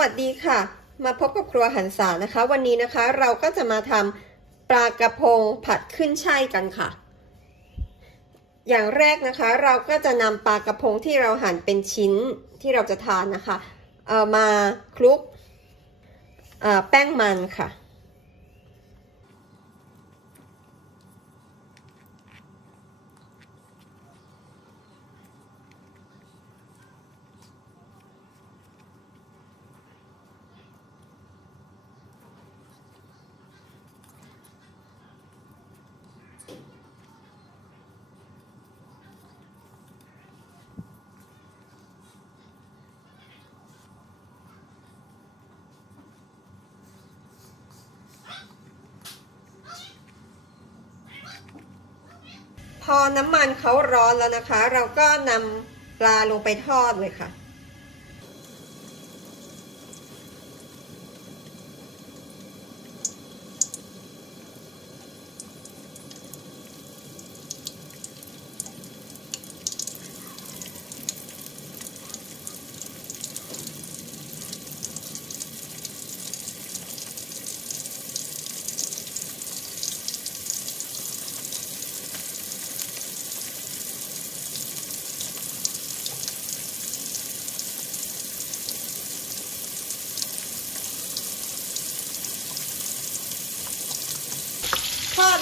วัสดีค่ะ มาพบกับครัวหันษานะคะ วันนี้นะคะเราก็จะมาทำปลากระพงผัดขึ้นช่ายกันค่ะ อย่างแรกนะคะ เราก็จะนำปลากระพงที่เราหั่นเป็นชิ้นที่เราจะทานนะคะ เอามาคลุกแป้งมันค่ะ พอน้ำมันเขาร้อนแล้วนะคะ เราก็นำปลาลงไปทอดเลยค่ะ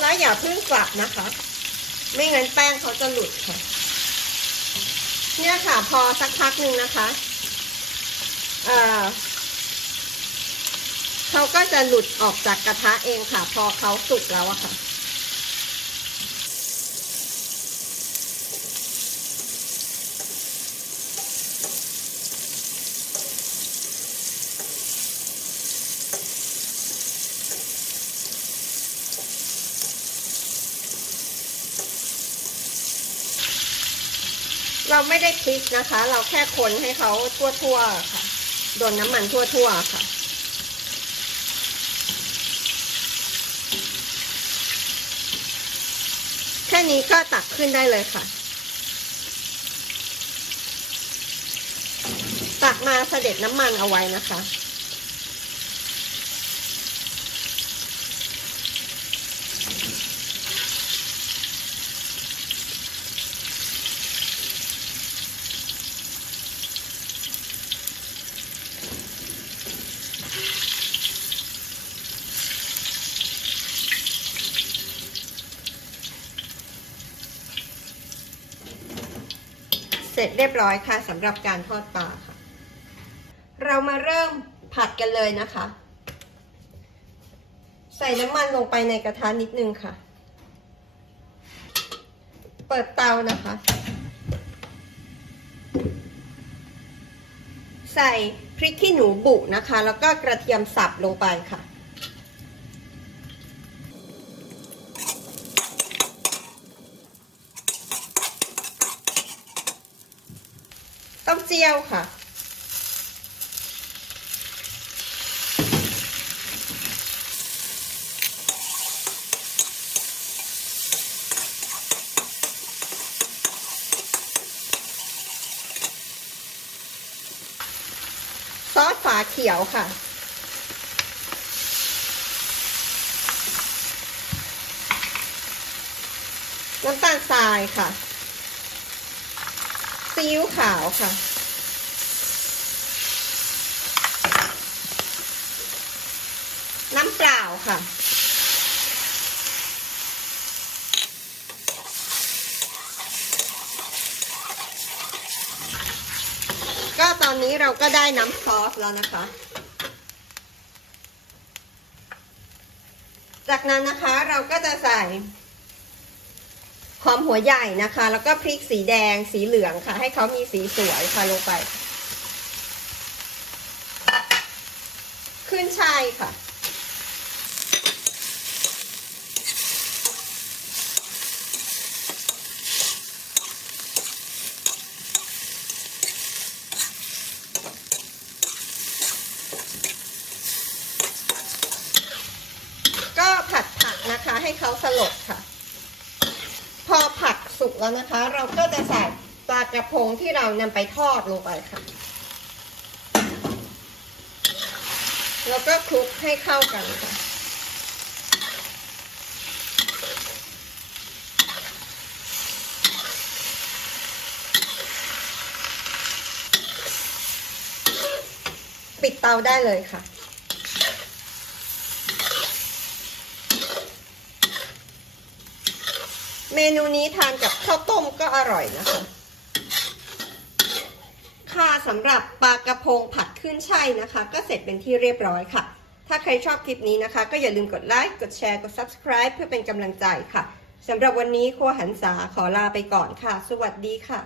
แล้วอย่าเพิ่งกลับนะคะ ไม่งั้นแป้งเขาจะหลุดค่ะ เนี่ยค่ะพอสักพักหนึ่งนะคะเอ่อเขาก็จะหลุดออกจากกระทะเองค่ะ พอเขาสุกแล้วอะค่ะ เราไม่ได้พลิกนะคะ เราแค่คนให้เขาทั่วๆค่ะโดนน้ำมันทั่วๆค่ะแค่นี้ก็ตักขึ้นได้เลยค่ะ ตักมาเสด็จน้ำมันเอาไว้นะคะ ร็จเรียบร้อยค่ะสำหรับการทอดปลาค่ะ เรามาเริ่มผัดกันเลยนะคะ ใส่น้ำมันลงไปในกระทะนิดนึงค่ะ เปิดเตานะคะ ใส่พริกขี้หนูบุนะคะ แล้วก็กระเทียมสับลงไปค่ะ ต้มเจียวค่ะ ซอสฝาเขียวค่ะน้ำตาลทรายค่ะ ซีอิ๊วขาวค่ะ น้ำเปล่าค่ะ ก็ตอนนี้เราก็ได้น้ำซอสแล้วนะคะ จากนั้นนะคะเราก็จะใส่ หอมหัวใหญ่นะคะ แล้วก็พริกสีแดงสีเหลืองค่ะ ให้เขามีสีสวยค่ะลงไป ขึ้นช่ายค่ะ ก็ผัดผักนะคะ ให้เขาสลดค่ะ แล้วนะคะ เราก็จะใส่ปลากระพงที่เรานำไปทอดลงไปค่ะ แล้วก็คลุกให้เข้ากันค่ะปิดเตาได้เลยค่ะ เมนูนี้ทานกับข้าวต้มก็อร่อยนะคะ ค่ะสำหรับปลากระพงผัดขึ้นช่ายนะคะ ก็เสร็จเป็นที่เรียบร้อยค่ะ ถ้าใครชอบคลิปนี้นะคะ ก็อย่าลืมกดไลค์ กดแชร์ กด subscribe เพื่อเป็นกำลังใจค่ะสำหรับวันนี้ครัวหันษาขอลาไปก่อนค่ะ สวัสดีค่ะ